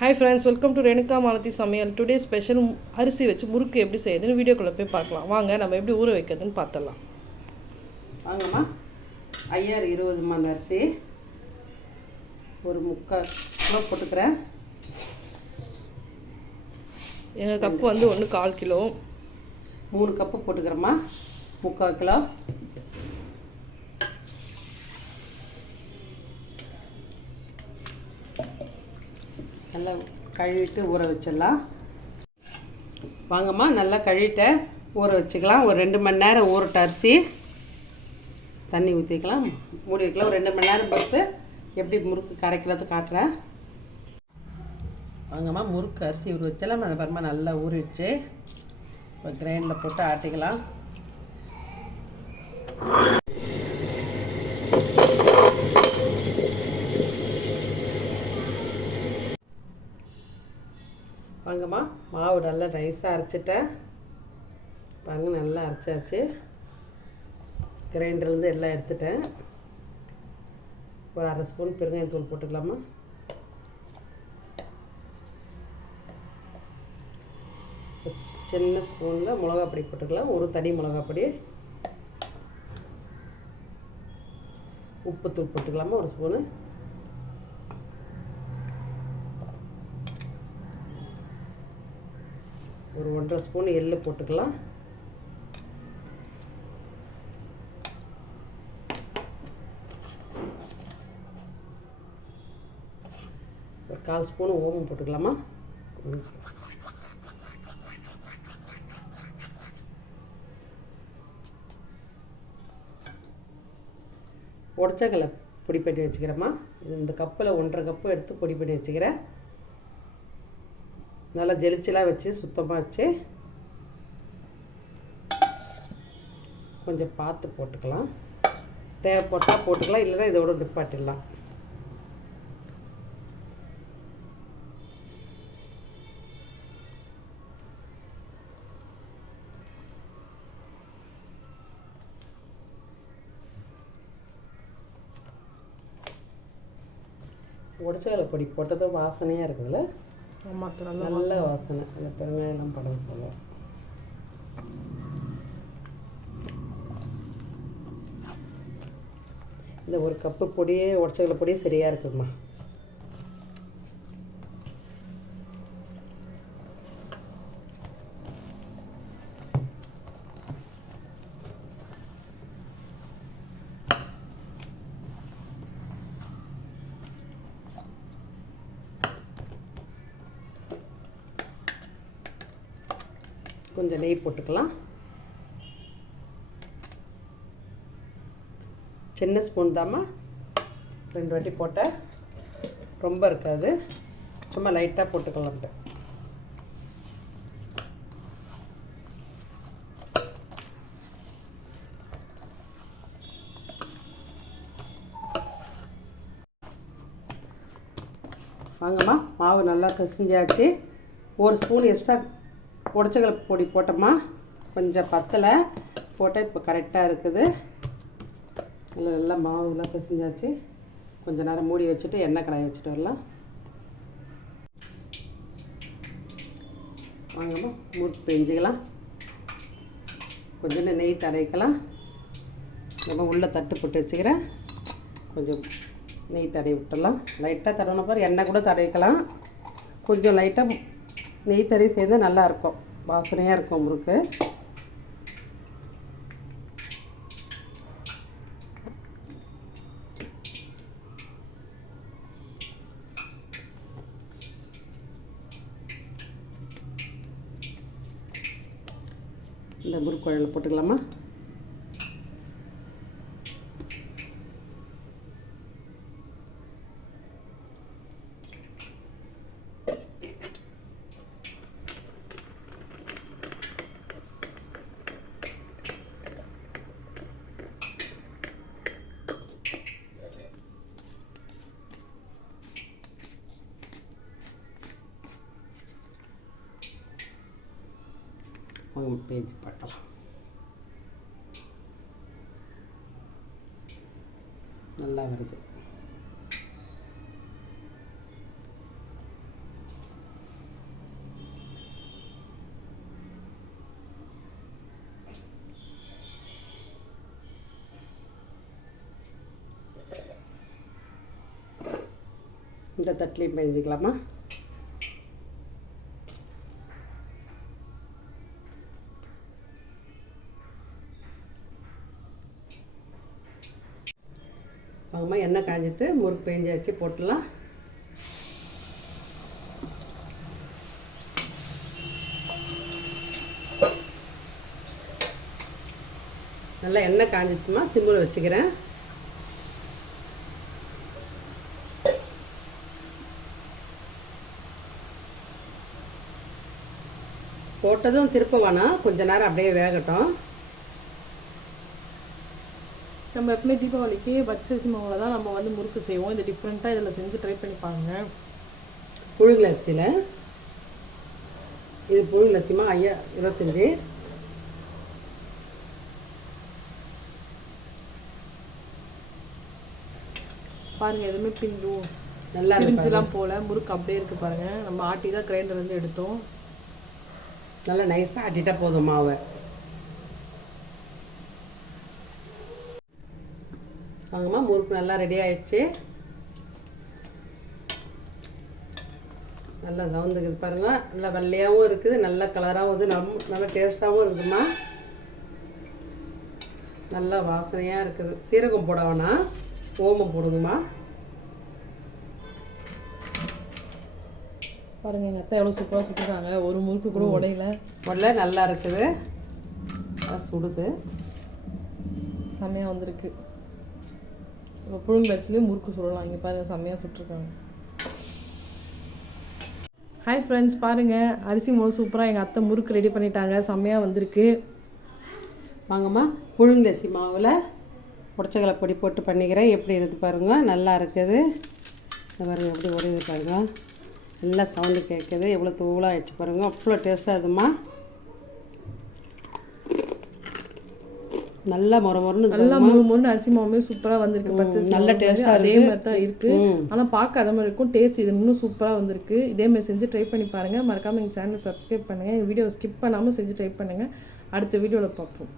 Hi friends, welcome to Renuka Malathi சமையல். Today special அரிசி வச்சு முறுக்கு எப்படி செய்யுதுன்னு வீடியோக்குள்ளே போய் பார்க்கலாம். வாங்க நம்ம எப்படி ஊற வைக்கிறதுன்னு பார்த்துடலாம். வாங்கம்மா, ஐயாறு 20 மணி அரிசி ஒரு 3/4 கிலோ போட்டுக்கிறேன். எங்கள் கப்பு வந்து 1/4 கிலோ. 3 கப்பு போட்டுக்கிறேம்மா. 3/4 கிலோ. நல்லா கழுவிட்டு ஊற வச்சிடலாம். வாங்கம்மா, நல்லா கழுவிட்டேன், ஊற வச்சுக்கலாம். ஒரு 2 மணி நேரம் ஊறட்ட அரிசி. தண்ணி ஊற்றிக்கலாம், மூடி வைக்கலாம். ஒரு 2 மணி நேரம் பொறுத்து எப்படி முறுக்கு கரைக்கிறது காட்டுறேன். வாங்கம்மா, முறுக்கு அரிசி ஊற வச்சலாம். அந்த பரமா நல்லா ஊறிடுச்சு. இப்போ கிரைண்டரில் போட்டு ஆட்டிக்கலாம். வாங்கம்மா, மாவு நல்லா நைஸாக அரைச்சிட்டேன். பாருங்கள், நல்லா அரைச்சாச்சு. கிரைண்டர்லேருந்து எல்லாம் எடுத்துட்டேன். ஒரு 1/2 ஸ்பூன் பெருங்காயத்தூள் போட்டுக்கலாமா. சின்ன ஸ்பூனில் மிளகாப்பொடி போட்டுக்கலாம். ஒரு தனி மிளகாப்பொடி. உப்புத்தூள் போட்டுக்கலாமா, ஒரு ஸ்பூனு. ஒரு 1/2 ஸ்பூன் எள்ளு போட்டுக்கலாம். ஒரு 1/4 ஸ்பூன் ஓமம் போட்டுக்கலாமா. உடச்சக்கடலை பொடி பண்ணி வச்சுக்கிறேம்மா. இந்த கப்பில் 1/2 கப்பு எடுத்து பொடி பண்ணி வச்சுக்கிறேன். நல்லா ஜெலிச்சலாக வச்சு சுத்தமாக வச்சு கொஞ்சம் பார்த்து போட்டுக்கலாம். தேவைப்பட்டால் போட்டுக்கலாம், இல்லைன்னா இதோட நிப்பாட்டிடலாம். உடச்சக்கடலை பொடி போட்டதும் வாசனையாக இருக்குதுல்ல. ஆமாம், நல்ல வாசனை. அந்த பெருங்காயெல்லாம் படம் சொல்லுவோம். இந்த ஒரு கப்பு பொடியே, உடச்சக்கடலை பொடியே சரியாக இருக்குதும்மா. கொஞ்சம் நெய் போட்டுக்கலாம். சின்ன ஸ்பூன் தாம்மா, 2 வாட்டி போட்டால் ரொம்ப இருக்காது. சும்மா லைட்டாக போட்டுக்கலாம். வாங்கம்மா, மாவு நல்லா கசிஞ்சாச்சு. ஒரு ஸ்பூன் எக்ஸ்ட்ரா உடச்சக்கடலை பொடி போட்டோம்மா. கொஞ்சம் பத்தலை போட்டால் இப்போ கரெக்டாக இருக்குது. நல்லா மாவுலாம் பிசைஞ்சாச்சு. கொஞ்சம் நேரம் மூடி வச்சுட்டு எண்ணெய் கடாயை வச்சுட்டு வரலாம். வாங்கம்மா, முறுக்கு பெஞ்சிக்கலாம். கொஞ்சம் நெய் தடவிக்கலாம். நம்ம உள்ளே தட்டு போட்டு வச்சுக்கிறேன். கொஞ்சம் நெய் தடவி விட்டுடலாம். லைட்டாக தடவின பாரு, எண்ணெய் கூட தடவிக்கலாம். கொஞ்சம் லைட்டாக நெய் தடவி சேர்ந்தால் நல்லாயிருக்கும், வாசனையாக இருக்கும் முறுக்கு. இந்த முறுக்கு குழலில் போட்டுக்கலாமா. பேஜ் பார்க்கலாம். நல்லா வருது. இந்த தட்டிலையும் பெஞ்சிக்கலாமா. வாங்கம்மா, எண்ணெய் காஞ்சிட்டு முறுக்கு பெஞ்சு வச்சு போட்டுடலாம். நல்லா எண்ணெய் காஞ்சிட்டுமா சிம்மில் வச்சுக்கிறேன். போட்டதும் திருப்ப வேணாம், கொஞ்ச நேரம் அப்படியே வேகட்டும். நம்ம எப்பவுமே தீபாவளிக்கு பச்சரிசி மாவில் தான் நம்ம வந்து முறுக்கு செய்வோம். இது டிஃப்ரெண்ட்டாக இதில் செஞ்சு ட்ரை பண்ணி பாருங்க. புழுங்கல் அரிசியில் இது புழுங்கல் அரிசிமா 25. பாருங்க, எதுவுமே பிஞ்சும் நல்லா பிரிஞ்சுலாம் போல, முறுக்கு அப்படியே இருக்கு பாருங்க. நம்ம ஆட்டி தான் கிரைண்டர்லேருந்து எடுத்தோம். நல்லா நைஸாக ஆட்டிட்டா போதும் மாவை. வாங்கம்மா, முறுக்கு நல்லா ரெடி ஆயிடுச்சு. நல்லா சவுந்துக்குது பாருங்க. நல்லா வெள்ளையாகவும் இருக்குது, நல்ல கலராகவும் இருக்குது, நல்லா டேஸ்டாகவும் இருக்குதுமா. நல்லா வாசனையாக இருக்குது. சீரகம் போட வேணாம், ஓமம் போடுங்கம்மா. பாருங்க, எங்கள் அத்தை எவ்வளோ சூப்பராக சுட்டுருக்காங்க. ஒரு முறுக்கு கூட உடையில நல்லா இருக்குது, சுடுது, செம்மையாக வந்திருக்கு. இப்போ புழுங்கல் அரிசிலேயும் முறுக்கு சுடலாம். இங்கே பாருங்கள், செம்மையாக சுட்டுருக்காங்க. ஹாய் ஃப்ரெண்ட்ஸ், பாருங்கள் அரிசி மாவு சூப்பராக எங்கள் அத்தை முறுக்கு ரெடி பண்ணிட்டாங்க. செம்மையாக வந்திருக்கு. வாங்கம்மா, புழுங்கல் அரிசி மாவில் உடச்சக்கலை பொடி போட்டு பண்ணிக்கிறேன். எப்படி இருக்குது பாருங்கள், நல்லா இருக்குது. பாருங்கள் எப்படி உடையுது பாருங்கள், நல்லா சவுண்டு கேட்குது. எவ்வளோ தூளாக ஆகிடுச்சு பாருங்கள், அவ்வளோ டேஸ்ட்டாக இருக்குமா. நல்லா மொறுன்னு அரிசி மாவுமே சூப்பராக வந்திருக்கு. பச்சரிசி நல்ல டேஸ்ட்டாக அதே மாதிரி தான் இருக்குது. ஆனால் பார்க்க அதே மாதிரி இருக்கும், டேஸ்ட் இது இன்னும் சூப்பராக வந்திருக்கு. இதே மாதிரி செஞ்சு ட்ரை பண்ணி பாருங்கள். மறக்காமல் எங்கள் சேனலை சப்ஸ்கிரைப் பண்ணுங்கள். எங்கள் வீடியோவை ஸ்கிப் பண்ணாமல் செஞ்சு ட்ரை பண்ணுங்கள். அடுத்த வீடியோவில் பார்ப்போம்.